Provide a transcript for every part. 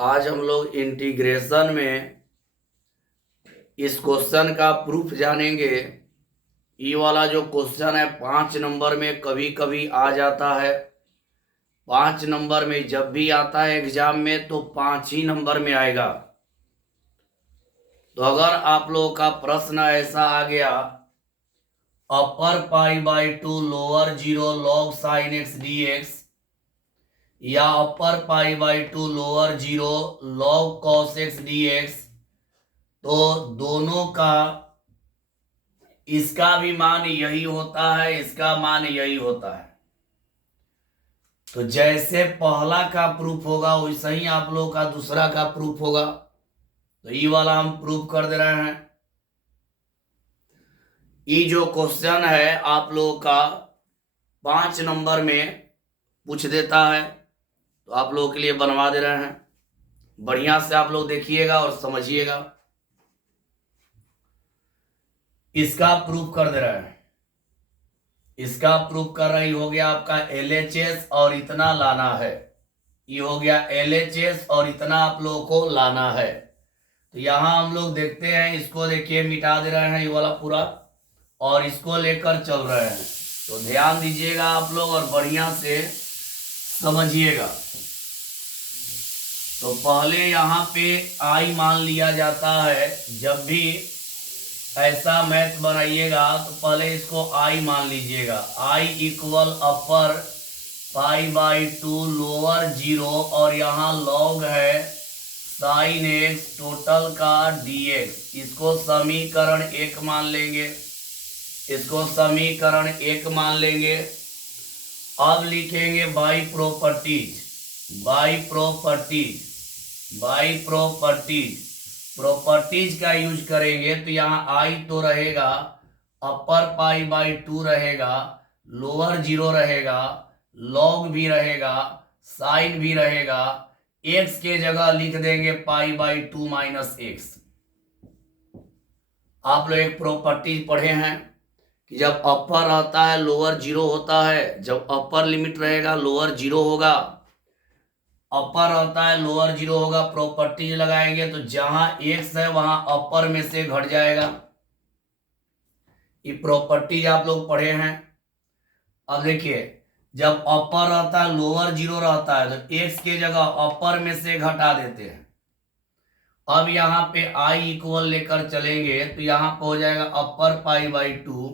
आज हम लोग इंटीग्रेशन में इस क्वेश्चन का प्रूफ जानेंगे। ये वाला जो क्वेश्चन है 5 नंबर में कभी कभी आ जाता है। 5 नंबर में जब भी आता है एग्जाम में तो 5 ही नंबर में आएगा। तो अगर आप लोगों का प्रश्न ऐसा आ गया, upper pi by 2 lower 0 log sine x d x, या upper pi by 2 lower 0 log cos x d x, तो दोनों का इसका भी मान यही होता है, इसका मान यही होता है। तो जैसे पहला का प्रूफ होगा वैसे ही आप लोगों का दूसरा का प्रूफ होगा। तो ये वाला हम प्रूफ कर दे रहे हैं। ये जो क्वेश्चन है आप लोगों का 5 नंबर में पूछ देता है, तो आप लोगों के लिए बनवा दे रहे हैं। बढ़िया से आप लोग देखिएगा और समझिएगा। इसका प्रूफ कर दे रहे हैं। इसका प्रूफ कर रही हो गया आपका LHS और इतना लाना है। ये हो गया LHS और इतना आप लोगों को लाना है। तो यहां हम लोग देखते हैं, इसको देखिए मिटा दे रहे हैं ये वाला पूरा, और इसको लेकर चल रहे हैं। तो ध्यान दीजिएगा आप लोग और बढ़िया से समझिएगा। तो पहले यहाँ पे I मान लिया जाता है। जब भी ऐसा मैथ बनाइएगा तो पहले इसको I मान लीजिएगा। I equal upper pi by 2 lower 0 और यहाँ लॉग है साइन एक्स टोटल का dx। इसको समीकरण 1 मान लेंगे, इसको समीकरण 1 मान लेंगे। अब लिखेंगे by properties, by properties, by properties, properties का यूज करेंगे। तो यहाँ I तो रहेगा, अपर पाई बाई 2 रहेगा, लोअर 0 रहेगा, लॉग भी रहेगा, साइन भी रहेगा। x के जगह लिख देंगे पाई बाई 2 माइनस एक्स। आप लोग एक प्रॉपर्टीज पढ़े हैं कि जब अपर रहता है लोअर 0 होता है। जब अपर लिमिट रहेगा लोअर 0 होगा, अपर रहता है लोअर 0 होगा। प्रॉपर्टीज लगाएंगे तो जहां x है वहां अपर में से घट जाएगा। ये प्रॉपर्टीज आप लोग पढ़े हैं। अब देखिए, जब अपर रहता है लोअर 0 रहता है तो x के जगह अपर में से घटा देते हैं। अब यहाँ पे I इक्वल लेकर चलेंगे तो यहाँ पे हो जाएगा upper pi by 2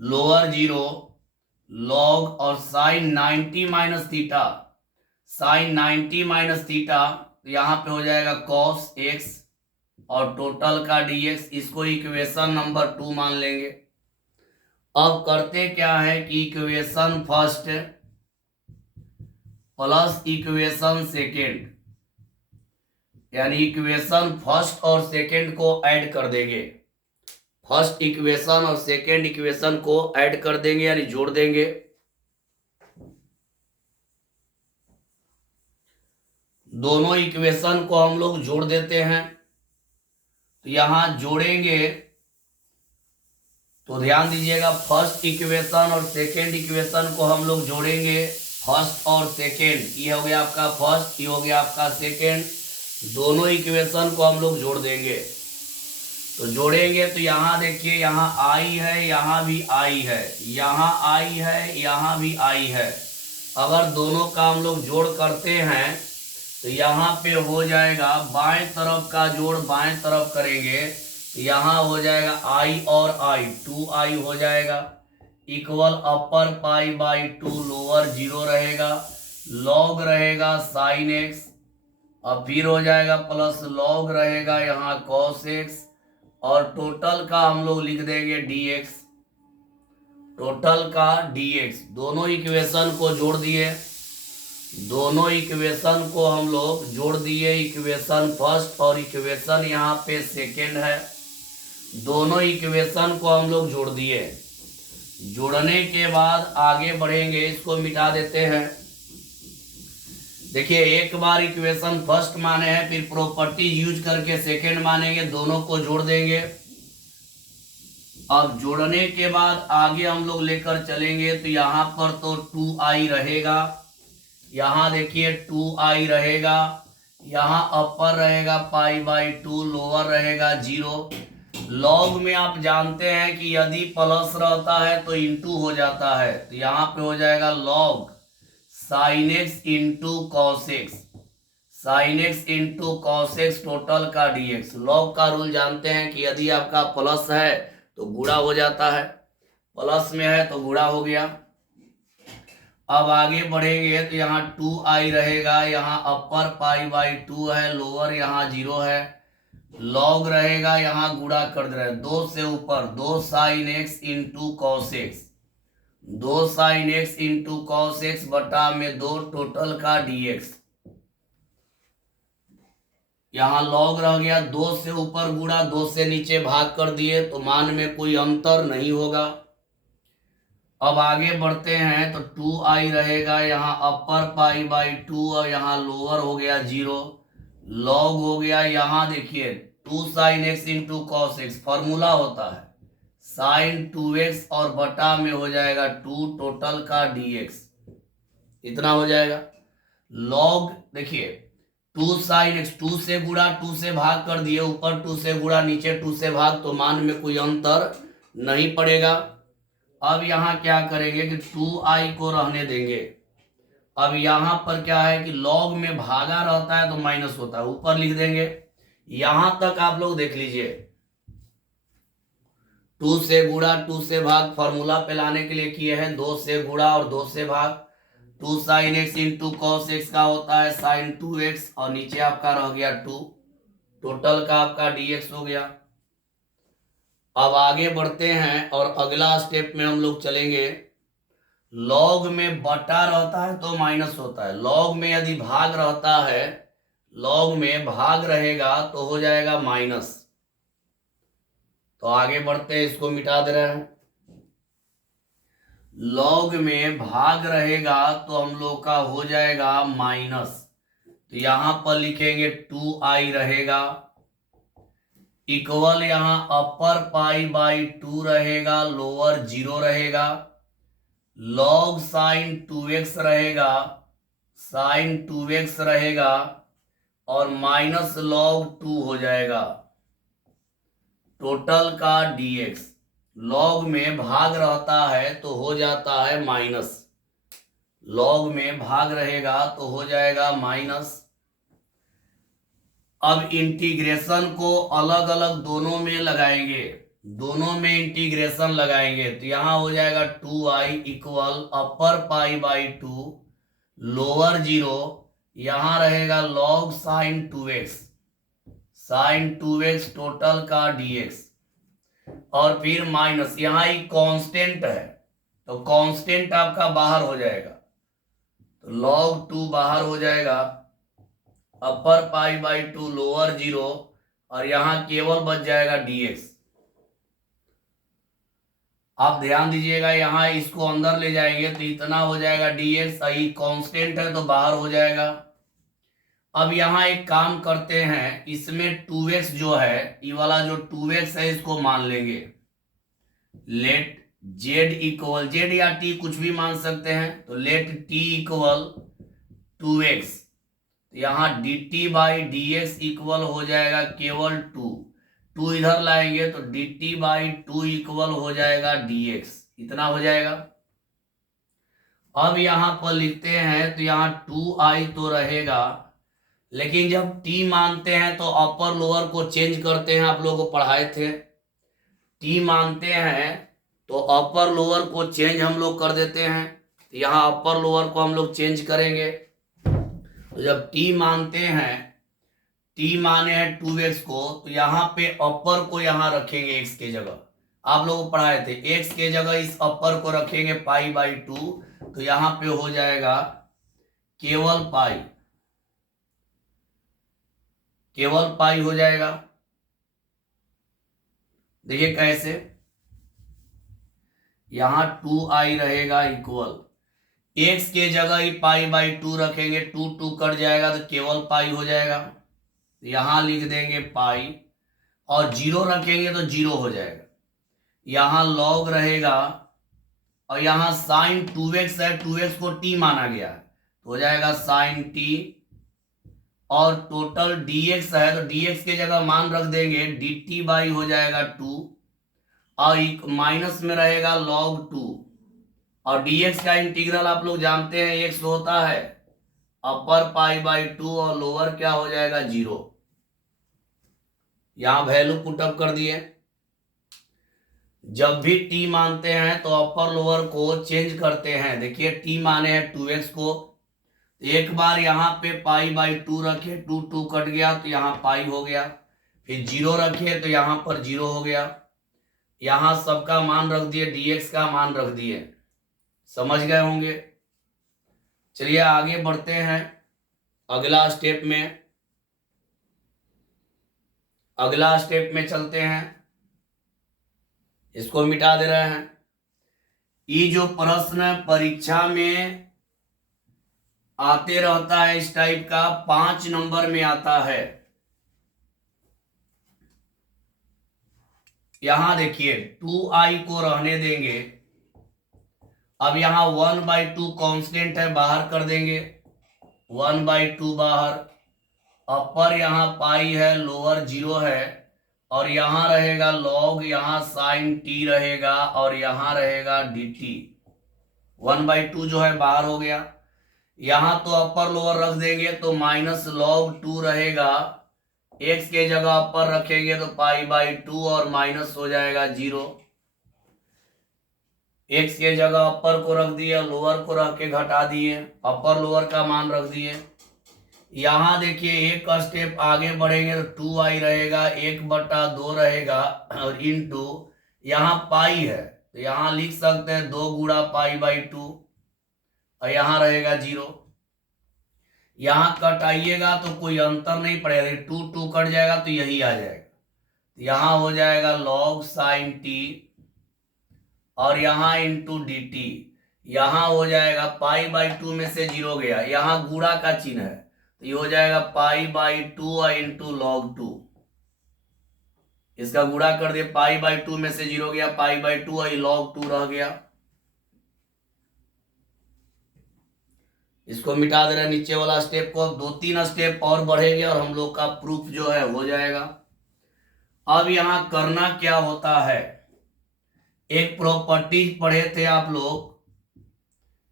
lower 0 log और sine 90 minus theta, sine 90 minus theta, तो यहाँ पे हो जाएगा कॉस एक्स और टोटल का dx। इसको इक्वेशन नंबर 2 मान लेंगे। अब करते क्या है कि equation first plus equation second, यानी इक्वेशन फर्स्ट और सेकेंड को ऐड कर देंगे। फर्स्ट इक्वेशन और सेकेंड इक्वेशन को ऐड कर देंगे यानी जोड़ देंगे। दोनों इक्वेशन को हम लोग जोड़ देते हैं। तो यहां जोड़ेंगे तो ध्यान दीजिएगा, फर्स्ट इक्वेशन और सेकेंड इक्वेशन को हम लोग जोड़ेंगे। फर्स्ट और सेकेंड, ये हो गया आपका फर्स्ट, ये हो गया आपका सेकेंड। दोनों इक्वेशन को हम लोग जोड़ देंगे। तो जोड़ेंगे तो यहाँ देखिए, यहाँ I है, यहाँ भी I है, यहाँ I है, यहाँ भी I है। अगर दोनों का हम लोग जोड़ करते हैं तो यहाँ पे हो जाएगा बाएं तरफ का जोड़ बाएं तरफ करेंगे तो यहाँ हो जाएगा I और I 2I हो जाएगा, equal upper pi by 2 lower 0 रहेगा, लॉग रहेगा साइन एक्स, अब फिर हो जाएगा प्लस लॉग रहेगा यहाँ कॉस एक्स, और टोटल का हम लोग लिख देंगे dx, टोटल का dx। दोनों इक्वेशन को जोड़ दिए, दोनों इक्वेशन को हम लोग जोड़ दिए। इक्वेशन फर्स्ट और इक्वेशन यहाँ पे सेकेंड है। दोनों इक्वेशन को हम लोग जोड़ दिए। जोड़ने के बाद आगे बढ़ेंगे, इसको मिटा देते हैं। देखिए, एक बार इक्वेशन फर्स्ट माने हैं, फिर प्रॉपर्टीज यूज करके सेकेंड मानेंगे, दोनों को जोड़ देंगे। अब जोड़ने के बाद आगे हम लोग लेकर चलेंगे तो यहाँ पर तो 2I रहेगा, यहाँ देखिए 2i रहेगा, यहाँ अपर रहेगा π/2, लोअर रहेगा 0। लॉग में आप जानते हैं कि यदि प्लस रहता है तो इंटू हो जाता है, तो यहाँ पे हो जाएगा log sine x into cos x, sine x into cos x total का dx। लॉग का रूल जानते हैं कि यदि आपका प्लस है तो गुणा हो जाता है, प्लस में है तो गुणा हो गया। अब आगे बढ़ेंगे तो यहाँ 2i रहेगा, यहाँ अपर π/2 है, लोअर यहाँ 0 है। लॉग रहेगा, यहाँ गुणा कर दे रहे हैं 2 से ऊपर 2 sine x into cos x, 2 sine x into cos x बटा में 2 टोटल का dx। यहाँ लॉग रह गया, 2 से ऊपर गुणा 2 से नीचे भाग कर दिए तो मान में कोई अंतर नहीं होगा। अब आगे बढ़ते हैं तो 2i रहेगा, यहाँ अपर π/2 और यहाँ लोअर हो गया 0। लॉग हो गया, यहाँ देखिए 2 sine x into cos x, formula होता है साइन 2x और बटा में हो जाएगा 2 टोटल का dx, इतना हो जाएगा। लॉग देखिए 2 साइन एक्स, 2 से गुणा 2 से भाग कर दिए, ऊपर 2 से गुणा नीचे 2 से भाग, तो मान में कोई अंतर नहीं पड़ेगा। अब यहाँ क्या करेंगे कि 2i को रहने देंगे। अब यहाँ पर क्या है कि लॉग में भागा रहता है तो माइनस होता है, ऊपर लिख देंगे। यहां तक आप लोग देख लीजिए, 2 से गुणा 2 से भाग फॉर्मूला पे लाने के लिए किए हैं, 2 से गुणा और 2 से भाग। 2 sine x into cos x का होता है साइन 2x और नीचे आपका रह गया 2, टोटल का आपका dx हो गया। अब आगे बढ़ते हैं और अगला स्टेप में हम लोग चलेंगे। लॉग में बटा रहता है तो माइनस होता है, लॉग में यदि भाग रहता है, लॉग में भाग रहेगा तो हो जाएगा माइनस। तो आगे बढ़ते हैं, इसको मिटा दे रहे हैं। लॉग में भाग रहेगा तो हम लोग का हो जाएगा माइनस, तो यहां पर लिखेंगे 2i रहेगा, इक्वल यहाँ अपर π/2 रहेगा, लोअर 0 रहेगा। लॉग साइन 2x रहेगा, साइन 2x रहेगा और माइनस लॉग 2 हो जाएगा, टोटल का dx। लॉग में भाग रहता है तो हो जाता है माइनस, लॉग में भाग रहेगा तो हो जाएगा माइनस। अब इंटीग्रेशन को अलग अलग दोनों में लगाएंगे, दोनों में इंटीग्रेशन लगाएंगे तो यहां हो जाएगा 2i इक्वल अपर π/2 लोअर 0, यहां रहेगा log sine 2x, sine 2x total का dx और फिर माइनस, यहां एक कांस्टेंट है तो कांस्टेंट आपका बाहर हो जाएगा, तो लॉग 2 बाहर हो जाएगा, अपर π/2 लोअर 0 और यहां केवल बच जाएगा dx। आप ध्यान दीजिएगा, यहां इसको अंदर ले जाएंगे तो इतना हो जाएगा dx, सही कांस्टेंट है तो बाहर हो जाएगा। अब यहां एक काम करते हैं, इसमें 2x जो है, ये वाला जो 2x है इसको मान लेंगे, लेट z इक्वल, z या t कुछ भी मान सकते हैं, तो लेट t इक्वल 2x, यहाँ dt/dx इक्वल हो जाएगा केवल 2 इधर लाएंगे तो dt/2 इक्वल हो जाएगा dx, इतना हो जाएगा। अब यहां पर लिखते हैं तो यहाँ 2i तो रहेगा, लेकिन जब t मानते हैं तो अपर लोअर को चेंज करते हैं, आप लोगों को पढ़ाए थे। t मानते हैं तो अपर लोअर को चेंज हम लोग कर देते हैं, तो यहाँ अपर लोअर को हम लोग चेंज करेंगे। तो जब t मानते हैं, t माने हैं 2x को, तो यहाँ पे अपर को यहाँ रखेंगे x के जगह, आप लोगों को पढ़ाए थे, x के जगह इस अपर को रखेंगे π/2, तो यहाँ पे हो जाएगा केवल पाई, केवल पाई हो जाएगा। देखिए कैसे, यहां 2i रहेगा इक्वल, x के जगह ही π/2 रखेंगे, 2 कट जाएगा तो केवल पाई हो जाएगा, यहां लिख देंगे पाई और 0 रखेंगे तो 0 हो जाएगा। यहां लॉग रहेगा और यहां साइन 2x है, 2x को t माना गया है, तो हो जाएगा साइन टी, और टोटल dx है तो dx के जगह मान रख देंगे dt बाई हो जाएगा 2, और माइनस में रहेगा log 2, और dx का इंटीग्रल आप लोग जानते हैं x होता है अपर पाई बाई 2 और लोअर क्या हो जाएगा 0। यहां वैल्यू पुटअप कर दिए। जब भी t मानते हैं तो अपर लोअर को चेंज करते हैं। देखिए t माने हैं 2x को, एक बार यहाँ पे पाई बाई 2 रखे, 2 2 कट गया तो यहाँ पाई हो गया, फिर 0 रखे तो यहाँ पर 0 हो गया। यहाँ सबका मान रख दिए, dx का मान रख दिए। समझ गए होंगे। चलिए आगे बढ़ते हैं अगला स्टेप में। अगला स्टेप में चलते हैं, इसको मिटा दे रहे हैं। ये जो प्रश्न परीक्षा में आते रहता है इस टाइप का, 5 नंबर में आता है। यहां देखिए 2i को रहने देंगे। अब यहां 1/2 कांस्टेंट है, बाहर कर देंगे 1/2 बाहर। अपर यहाँ पाई है, लोअर 0 है, और यहाँ रहेगा लॉग, यहाँ साइन टी रहेगा, और यहाँ रहेगा dt। 1/2 जो है बाहर हो गया। यहाँ तो अपर लोअर रख देंगे तो माइनस log 2 रहेगा, x के जगह अपर रखेंगे तो पाई बाई 2 और माइनस हो जाएगा 0। x के जगह अपर को रख दिया, लोअर को रख के घटा दिए, अपर लोअर का मान रख दिए। यहाँ देखिए एक स्टेप आगे बढ़ेंगे तो 2i रहेगा, 1/2 रहेगा, और इनटू यहाँ पाई है तो यहाँ लिख सकते हैं 2 गुणा पाई बाई 2, और यहाँ रहेगा 0। यहाँ कटाइएगा तो कोई अंतर नहीं पड़ेगा, 2 2 कट जाएगा तो यही आ जाएगा। तो यहाँ हो जाएगा log साइन टी, और यहाँ इंटू डी टी। यहाँ हो जाएगा पाई बाई 2 में से 0 गया, यहाँ गुणा का चिन्ह है तो ये हो जाएगा पाई बाई 2 और इंटू लॉग 2। इसका गुणा कर दिए, पाई बाई 2 में से 0 गया, पाई बाई 2 और लॉग 2 रह गया। इसको मिटा दे रहे हैं नीचे वाला स्टेप को। 2-3 स्टेप और बढ़ेंगे और हम लोग का प्रूफ जो है हो जाएगा। अब यहां करना क्या होता है, एक प्रॉपर्टी पढ़े थे आप लोग,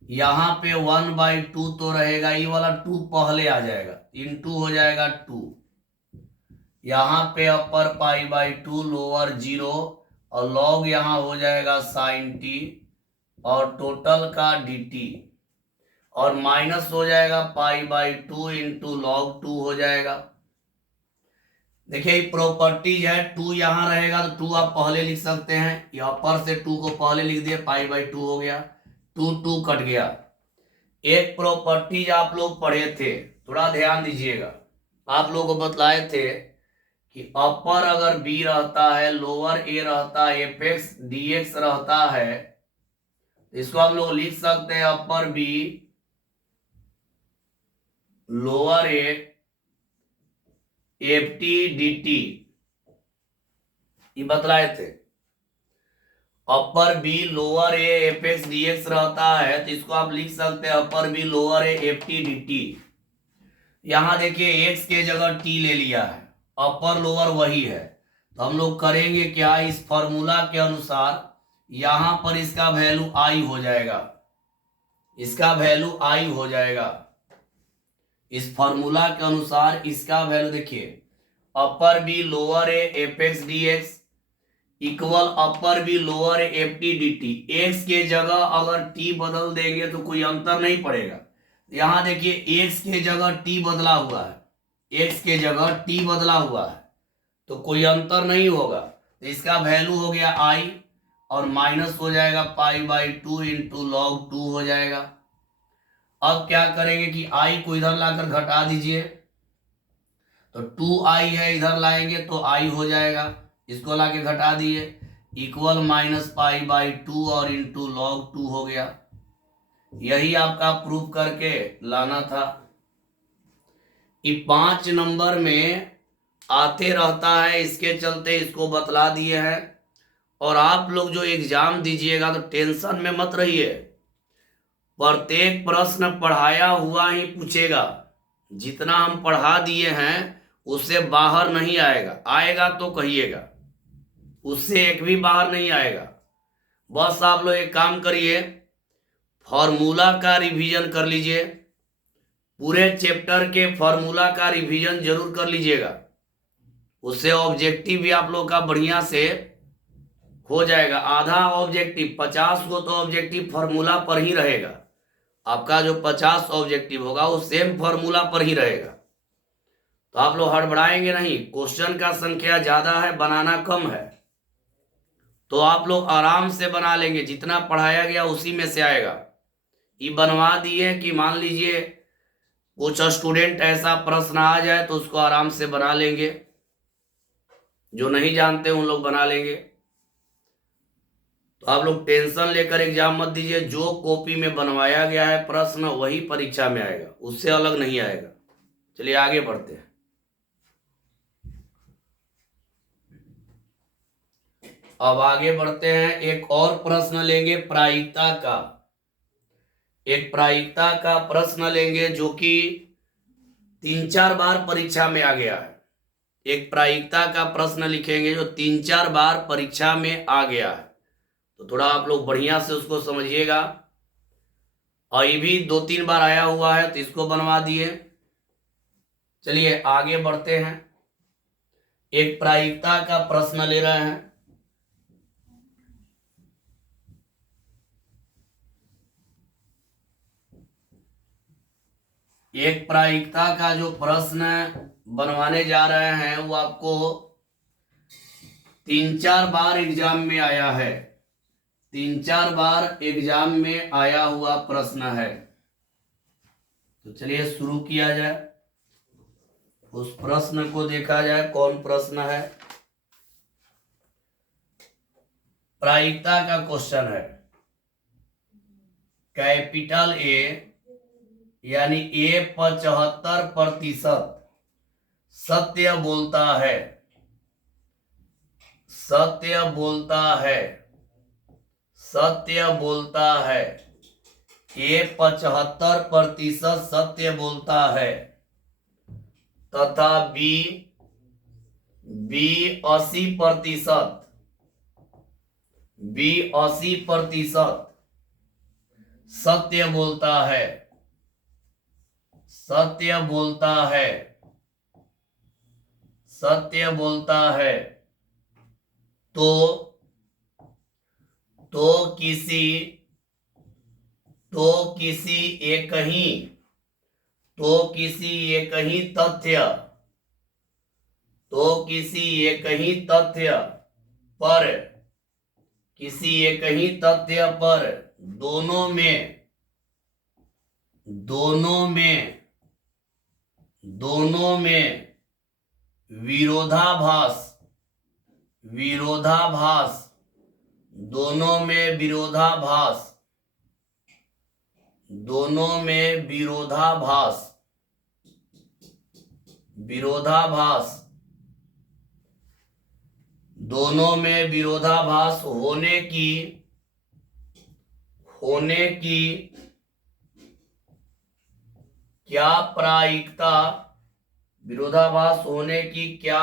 यहाँ पे 1/2 तो रहेगा, ये वाला 2 पहले आ जाएगा, इनटू हो जाएगा 2। यहाँ पे अपर पाई बाई 2, लोअर 0, और लॉग यहाँ हो जाएगा साइन टी, और टोटल का dt, और माइनस हो जाएगा पाई बाई 2 इंटू लॉग 2 हो जाएगा। देखिए ये प्रॉपर्टीज है, 2 यहाँ रहेगा तो 2 आप पहले लिख सकते हैं, ये अपर से 2 को पहले लिख दिए, पाई बाई 2 हो गया, 2 2 कट गया। एक प्रॉपर्टीज आप लोग पढ़े थे, थोड़ा ध्यान दीजिएगा, आप लोगों को बतलाए थे कि अपर अगर b रहता है, लोअर a रहता है, fx dx रहता है, इसको हम लोग लिख सकते हैं upper b lower a ft dt। ये बतलाए थे upper b lower a f x d x रहता है तो इसको आप लिख सकते हैं upper b lower a f t d t. यहां देखिए एक्स के जगह टी ले लिया है, अपर लोअर वही है, तो हम लोग करेंगे क्या, इस फॉर्मूला के अनुसार यहां पर इसका वैल्यू आई हो जाएगा, इसका वैल्यू आई हो जाएगा। इस फॉर्मूला के अनुसार इसका वैल्यू देखिए, upper b lower a f x d x equal upper b lower f t d t. X के जगह अगर टी बदल देंगे तो कोई अंतर नहीं पड़ेगा। यहां देखिए एक्स के जगह टी बदला हुआ है, एक्स के जगह टी बदला हुआ है तो कोई अंतर नहीं होगा, तो इसका वैल्यू हो गया आई, और माइनस हो जाएगा पाई बाई 2 इंटू लॉग 2 हो जाएगा। अब क्या करेंगे कि आई को इधर लाकर घटा दीजिए, तो 2i है, इधर लाएंगे तो आई हो जाएगा, इसको लाके घटा दिए, इक्वल माइनस पाई बाई 2 और इंटू लॉग 2 हो गया। यही आपका प्रूफ करके लाना था। ये 5 नंबर में आते रहता है, इसके चलते इसको बतला दिए हैं। और आप लोग जो एग्जाम दीजिएगा तो टेंशन में मत रहिए, प्रत्येक प्रश्न पढ़ाया हुआ ही पूछेगा। जितना हम पढ़ा दिए हैं उससे बाहर नहीं आएगा, आएगा तो कहिएगा, उससे एक भी बाहर नहीं आएगा। बस आप लोग एक काम करिए, फॉर्मूला का रिवीजन कर लीजिए, पूरे चैप्टर के फॉर्मूला का रिवीजन जरूर कर लीजिएगा। उससे ऑब्जेक्टिव भी आप लोग का बढ़िया से हो जाएगा। आधा ऑब्जेक्टिव 50 को तो ऑब्जेक्टिव फॉर्मूला पर ही रहेगा। आपका जो 50 ऑब्जेक्टिव होगा वो सेम फॉर्मूला पर ही रहेगा। तो आप लोग हड़बड़ाएंगे नहीं, क्वेश्चन का संख्या ज्यादा है, बनाना कम है, तो आप लोग आराम से बना लेंगे। जितना पढ़ाया गया उसी में से आएगा। ये बनवा दिए कि मान लीजिए कुछ स्टूडेंट ऐसा प्रश्न आ जाए तो उसको आराम से बना लेंगे, जो नहीं जानते उन लोग बना लेंगे। तो आप लोग टेंशन लेकर एग्जाम मत दीजिए। जो कॉपी में बनवाया गया है प्रश्न वही परीक्षा में आएगा, उससे अलग नहीं आएगा। चलिए आगे बढ़ते हैं। अब आगे बढ़ते हैं, एक और प्रश्न लेंगे प्रायिकता का। एक प्रायिकता का प्रश्न लेंगे जो कि 3-4 बार परीक्षा में आ गया है। एक प्रायिकता का प्रश्न लिखेंगे जो 3-4 बार परीक्षा में आ गया है। तो थोड़ा आप लोग बढ़िया से उसको समझिएगा। और ये भी 2-3 बार आया हुआ है तो इसको बनवा दिए। चलिए आगे बढ़ते हैं। एक प्रायिकता का प्रश्न ले रहे हैं। एक प्रायिकता का जो प्रश्न बनवाने जा रहे हैं वो आपको 3-4 बार एग्जाम में आया है। 3-4 बार एग्जाम में आया हुआ प्रश्न है। तो चलिए शुरू किया जाए, उस प्रश्न को देखा जाए कौन प्रश्न है। प्रायिकता का क्वेश्चन है, कैपिटल ए यानी ए 75% सत्य बोलता है। सत्य बोलता है, सत्य बोलता है। ए 75% सत्य बोलता है तथा बी 80%, बी 80% सत्य बोलता है। सत्य बोलता है, सत्य बोलता है। तो किसी एक ही तथ्य, किसी एक ही तथ्य पर, किसी एक ही तथ्य पर दोनों में विरोधाभास, दोनों में विरोधाभास, दोनों में विरोधाभास होने की क्या प्रायिकता, विरोधाभास होने की क्या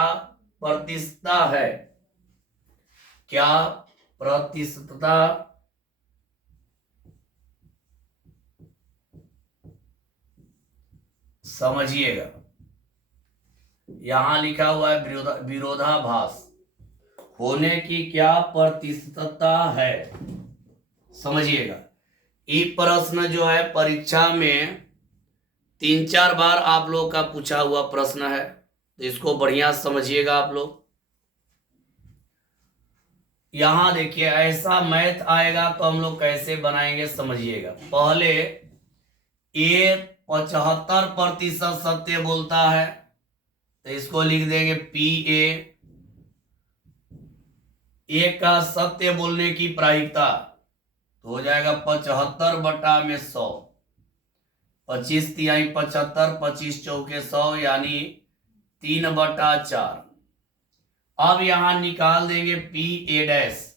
प्रतिशतता है, क्या प्रतिशतता समझिएगा। यहां लिखा हुआ है विरोधाभास होने की क्या प्रतिशतता है, समझिएगा। ये प्रश्न जो है परीक्षा में 3-4 बार आप लोग का पूछा हुआ प्रश्न है, तो इसको बढ़िया समझिएगा आप लोग। यहां देखिए ऐसा मैथ आएगा तो हम लोग कैसे बनाएंगे समझिएगा। पहले ए 75% सत्य बोलता है तो इसको लिख देंगे पी ए का सत्य बोलने की प्रायिकता तो हो जाएगा 75/100। 25 तिहाई 75, 25 चौके 100 यानी 3/4। अब यहां निकाल देंगे पी ए डैश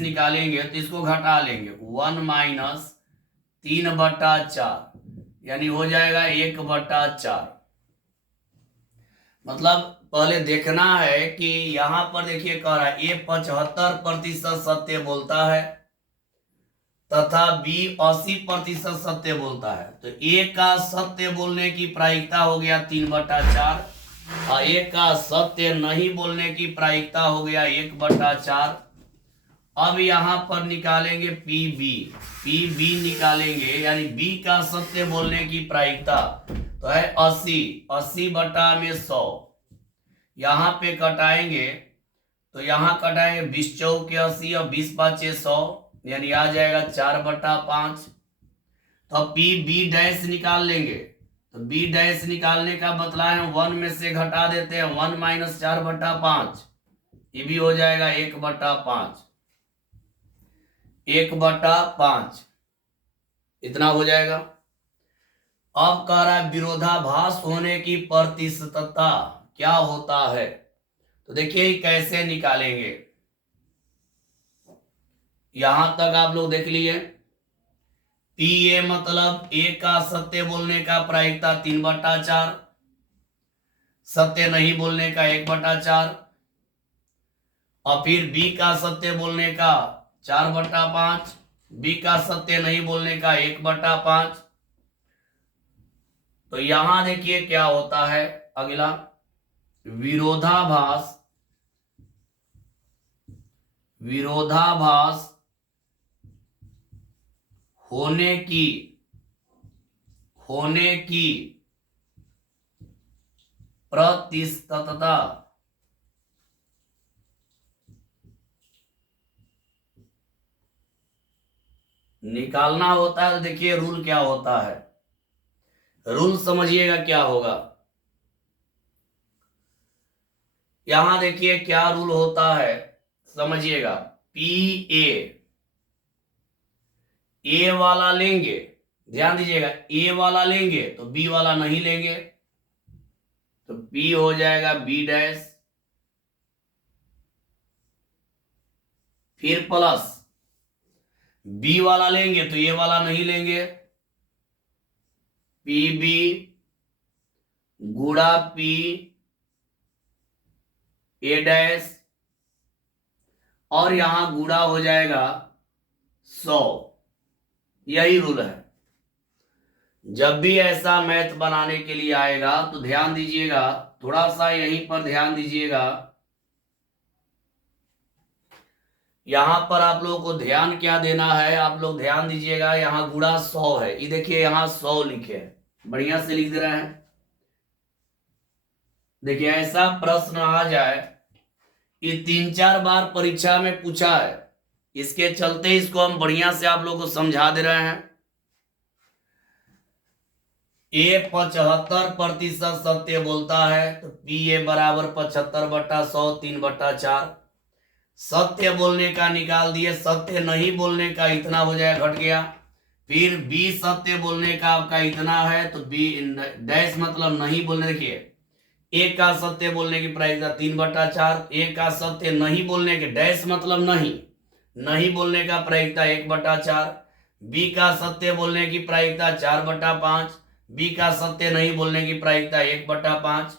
निकालेंगे तो इसको घटा लेंगे। 1 - 3/4 यानी हो जाएगा 1/4। मतलब पहले देखना है कि यहां पर देखिए कह रहा है ए 75% सत्य बोलता है तथा बी 80% सत्य बोलता है। तो ए का सत्य बोलने की प्रायिकता हो गया 3/4 और ए का सत्य नहीं बोलने की प्रायिकता हो गया 1/4। अब यहां पर निकालेंगे पी बी निकालेंगे, यानी बी का सत्य बोलने की प्रायिकता तो है 80/100। यहां पे कटाएंगे तो यहां कटाएंगे 20 चौके 80 और 20 पाँचे 100, यानी आ जाएगा 4/5। तो अब पी बी डैश निकाल लेंगे। तो बी डैश निकालने का बतला है 1 में से घटा देते हैं 1 - 4/5, ये भी हो जाएगा 1/5। 1/5 इतना हो जाएगा। अब कह रहा है विरोधाभास होने की प्रतिशतता क्या होता है। तो देखिए कैसे निकालेंगे, यहां तक आप लोग देख लिए। पी ए मतलब ए का सत्य बोलने का प्रायिकता 3/4, सत्य नहीं बोलने का 1/4, और फिर बी का सत्य बोलने का 4/5, बी का सत्य नहीं बोलने का 1/5। तो यहां देखिए क्या होता है अगला, विरोधाभास होने की प्रतिशतता निकालना होता है। तो देखिए रूल क्या होता है, रूल समझिएगा क्या होगा। यहां देखिए क्या रूल होता है, समझिएगा। पी ए वाला लेंगे, ध्यान दीजिएगा, ए वाला लेंगे तो बी वाला नहीं लेंगे, तो पी हो जाएगा बी डैश, फिर प्लस बी वाला लेंगे तो ए वाला नहीं लेंगे, पी बी गुणा पी ए डैश, और यहां गुणा हो जाएगा 100। यही रूल है। जब भी ऐसा मैथ बनाने के लिए आएगा तो ध्यान दीजिएगा, थोड़ा सा यहीं पर ध्यान दीजिएगा। यहां पर आप लोगों को ध्यान क्या देना है, आप लोग ध्यान दीजिएगा। यहां गुणा 100 है, ये देखिए यहां 100 लिखे हैं, बढ़िया से लिख दे रहे हैं। देखिए ऐसा प्रश्न आ जाए, ये 3-4 बार परीक्षा में पूछा है, इसके चलते इसको हम बढ़िया से आप लोगों को समझा दे रहे हैं। ए 75% सत्य बोलता है तो पी ए बराबर 75/100 3/4। सत्य बोलने का निकाल दिए, सत्य नहीं बोलने का इतना हो जाए, घट गया। फिर बी सत्य बोलने का आपका इतना है तो बी डैश मतलब नहीं बोलने, देखिए ए का सत्य बोलने की प्रायिकता 3/4, ए का सत्य नहीं बोलने के डैश मतलब नहीं बोलने का प्रायिकता 1/4, बी का सत्य बोलने की प्रायिकता 4/5, बी का सत्य नहीं बोलने की प्रायिकता 1/5।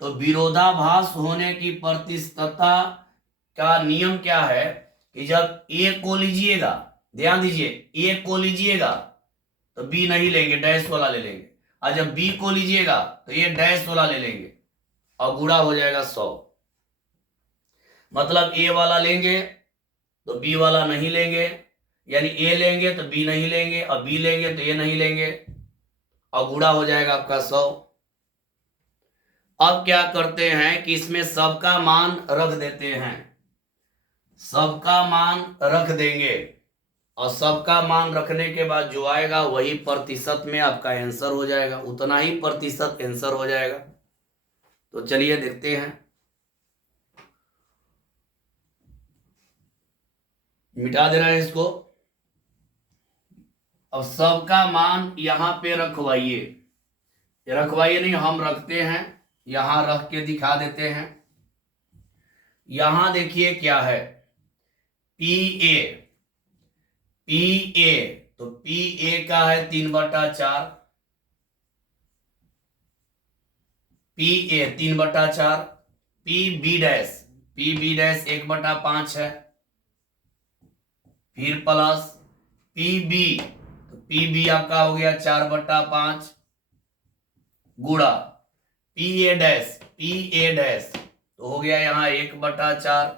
तो विरोधाभास होने की प्रतिशतता का नियम क्या है कि जब ए को लीजिएगा, ध्यान दीजिए, ए को लीजिएगा तो बी नहीं लेंगे, डैश वाला ले लेंगे, और जब बी को लीजिएगा तो ये डैश वाला ले लेंगे और गुणा हो जाएगा 100। मतलब ए वाला लेंगे तो बी वाला नहीं लेंगे, यानी ए लेंगे तो बी नहीं लेंगे, और बी लेंगे तो ए नहीं लेंगे, और गुणा हो जाएगा आपका 100। अब क्या करते हैं कि इसमें सबका मान रख देते हैं, सबका मान रख देंगे, और सबका मान रखने के बाद जो आएगा वही प्रतिशत में आपका आंसर हो जाएगा, उतना ही प्रतिशत आंसर हो जाएगा। तो चलिए देखते हैं, मिटा दे रहे हैं इसको। अब सबका मान यहां पे रखवाइए, रखवाइए नहीं, हम रखते हैं, यहां रख के दिखा देते हैं। यहां देखिए क्या है, पी ए तो पी ए का है 3/4, P A 3/4, P B dash 1/5 है, फिर प्लस पी बी, तो पी बी आपका हो गया 4/5 गुणा पी ए डैश तो हो गया यहाँ 1/4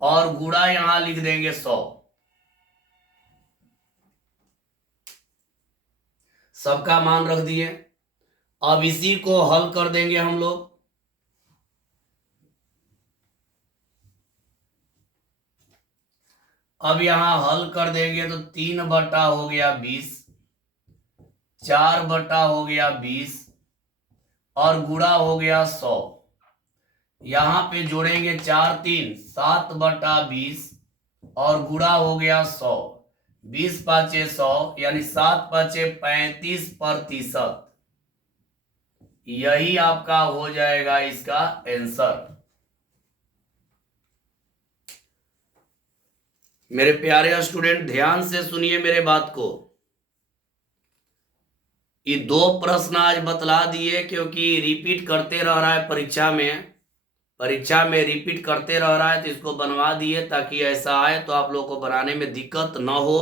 और गुणा यहां लिख देंगे 100। सबका मान रख दिए। अब इसी को हल कर देंगे हम लोग। अब यहां हल कर देंगे तो 3 हो गया 20, 4 हो गया 20 और गुणा हो गया 100। यहां पे जोड़ेंगे 4 3 7/20 और गुणा हो गया 100, 20 5 100 यानी 7 5 35%। यही आपका हो जाएगा इसका आंसर। मेरे प्यारे स्टूडेंट ध्यान से सुनिए मेरे बात को। ये 2 प्रश्न आज बतला दिए क्योंकि रिपीट करते रह रहा है परीक्षा में रिपीट करते रह रहा है, तो इसको बनवा दिए ताकि ऐसा आए तो आप लोग को बनाने में दिक्कत न हो।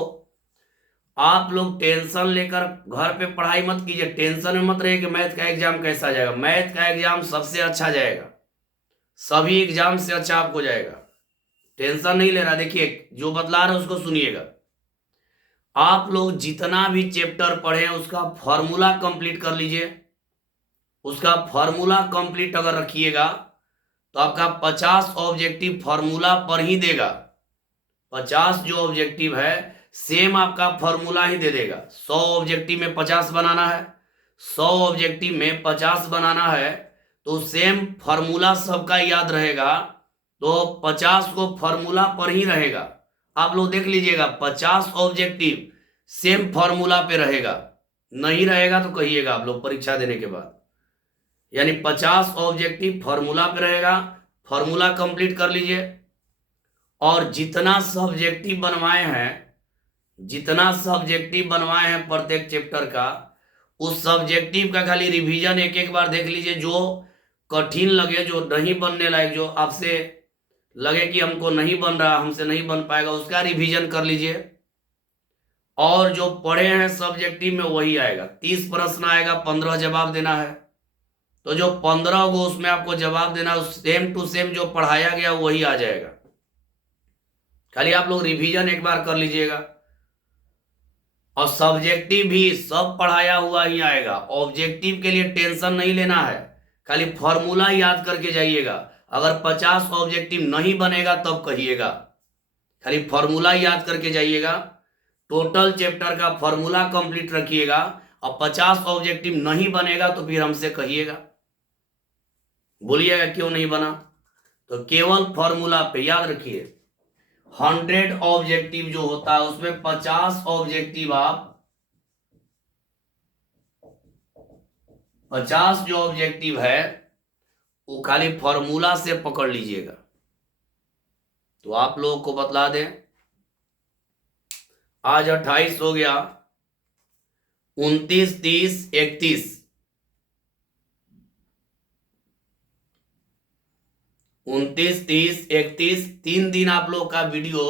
आप लोग टेंशन लेकर घर पे पढ़ाई मत कीजिए, टेंशन में मत रहिए कि मैथ का एग्जाम कैसा जाएगा। मैथ का एग्जाम सबसे अच्छा जाएगा, सभी एग्जाम से अच्छा आपको जाएगा, टेंशन नहीं लेना। देखिए जो बतला रहे उसको सुनिएगा। आप लोग जितना भी चैप्टर पढ़े उसका फॉर्मूला कंप्लीट कर लीजिए। उसका फॉर्मूला कंप्लीट अगर रखिएगा तो आपका 50 ऑब्जेक्टिव फॉर्मूला पर ही देगा। 50 जो ऑब्जेक्टिव है सेम आपका फॉर्मूला ही दे देगा। 100 ऑब्जेक्टिव में 50 बनाना है, 100 ऑब्जेक्टिव में 50 बनाना है तो सेम फॉर्मूला सबका याद रहेगा, तो 50 को फॉर्मूला पर ही रहेगा। आप लोग देख लीजिएगा 50 ऑब्जेक्टिव सेम फॉर्मूला पे रहेगा, नहीं रहेगा तो कहिएगा आप लोग परीक्षा देने के बाद। यानी 50 ऑब्जेक्टिव फॉर्मूला पे रहेगा, फॉर्मूला कंप्लीट कर लीजिए। और जितना सब्जेक्टिव बनवाए हैं प्रत्येक चैप्टर का, उस सब्जेक्टिव का खाली रिवीजन एक एक बार देख लीजिए। जो कठिन लगे, जो नहीं बनने लायक, जो आपसे लगे कि हमको नहीं बन रहा, हमसे नहीं बन पाएगा, उसका रिवीजन कर लीजिए। और जो पढ़े हैं सब्जेक्टिव में वही आएगा। 30 प्रश्न आएगा, 15 जवाब देना है, तो जो 15 को उसमें आपको जवाब देना है, सेम टू सेम जो पढ़ाया गया वही आ जाएगा। खाली आप लोग रिवीजन एक बार कर लीजिएगा। और सब्जेक्टिव भी सब पढ़ाया हुआ ही आएगा। ऑब्जेक्टिव के लिए टेंशन नहीं लेना है, खाली फॉर्मूला याद करके जाइएगा। अगर 50 ऑब्जेक्टिव नहीं बनेगा तब कहिएगा, खाली फॉर्मूला याद करके जाइएगा। टोटल चैप्टर का फॉर्मूला कंप्लीट रखिएगा। और 50 ऑब्जेक्टिव नहीं बनेगा तो फिर हमसे कहिएगा, बोलिएगा क्यों नहीं बना। तो केवल फॉर्मूला पे याद रखिए। 100 ऑब्जेक्टिव जो होता है उसमें 50 ऑब्जेक्टिव आप 50 जो ऑब्जेक्टिव है वो खाली फॉर्मूला से पकड़ लीजिएगा। तो आप लोगों को बतला दें, आज 28 हो गया, 29 30 31 29 30 31 3 दिन आप लोग का वीडियो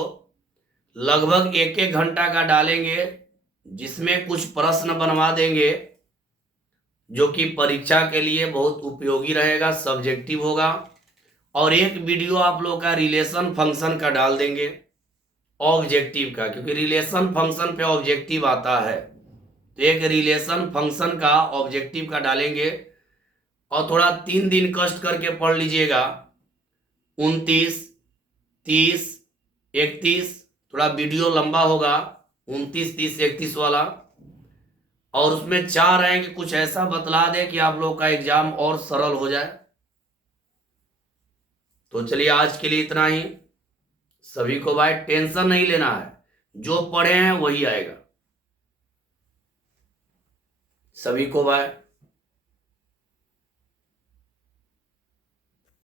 लगभग 1-1 घंटा का डालेंगे, जिसमें कुछ प्रश्न बनवा देंगे जो कि परीक्षा के लिए बहुत उपयोगी रहेगा, सब्जेक्टिव होगा। और एक वीडियो आप लोग का रिलेशन फंक्शन का डाल देंगे, ऑब्जेक्टिव का, क्योंकि रिलेशन फंक्शन पे ऑब्जेक्टिव आता है। तो एक रिलेशन फंक्शन का ऑब्जेक्टिव का डालेंगे। और थोड़ा 3 दिन कष्ट करके पढ़ लीजिएगा। 29 30 31 थोड़ा वीडियो लंबा होगा, 29 30 31 वाला। और उसमें चाह रहे हैं कि कुछ ऐसा बतला दे कि आप लोग का एग्जाम और सरल हो जाए। तो चलिए आज के लिए इतना ही। सभी को बाय, टेंशन नहीं लेना है, जो पढ़े हैं वही आएगा। सभी को बाय।